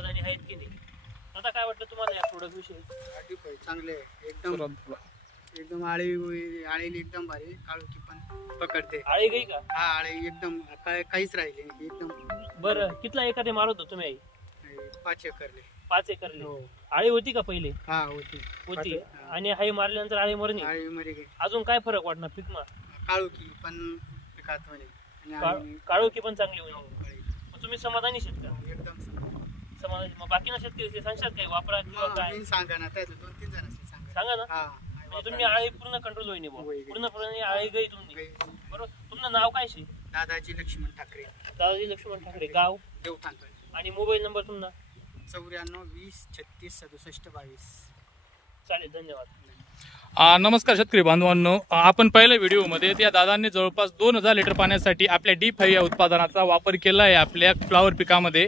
समाधानी आहेत की नाही? आता काय वाटलं तुम्हाला या प्रोडक्ट विषयी? चांगले एकदम आळी एकदम भारी, काळोखी पण पकडते. आळी गई का? हा, आळी एकदम काहीच राहिले नाही एकदम. बरं, कितला एखादे मारत होतो तुम्ही? 5 एकरले. 5 एकरले. आळी होती का पहिले? हा, होती. आणि हाई मारल्यानंतर आळी मरणी. आळी मरी गई. अजून काय फरक वाटणार पिकमा? काळोखी पण पिकात म्हणे. काळोखी पण चांगली होईल. तुम्ही समाधानी शेत का? एकदम समाधानी. मग बाकी शेतकरी सांगतात काय वापरा किंवा काय? सांगा ना, त्याचं 2-3 जण सांगा ना. म्हणजे तुम्ही आळी पूर्ण कंट्रोल होईन, पूर्णपणे आळी गई तुम्ही. बरोबर. तुमचं नाव काय शे? दादाजी लक्ष्मण ठाकरे. दादाजी लक्ष्मण ठाकरे, गाव? देवठाण. आणि मोबाईल नंबर तुमचा? 94 20 36 67 22. चालेल, धन्यवाद. नमस्कार शेतकरी बांधवांनो, आपण पहिल्या व्हिडिओमध्ये त्या दादांनी जवळपास 2000 लिटर पाण्यासाठी आपल्या D5 या उत्पादनाचा वापर केला आहे आपल्या फ्लावर पिकामध्ये.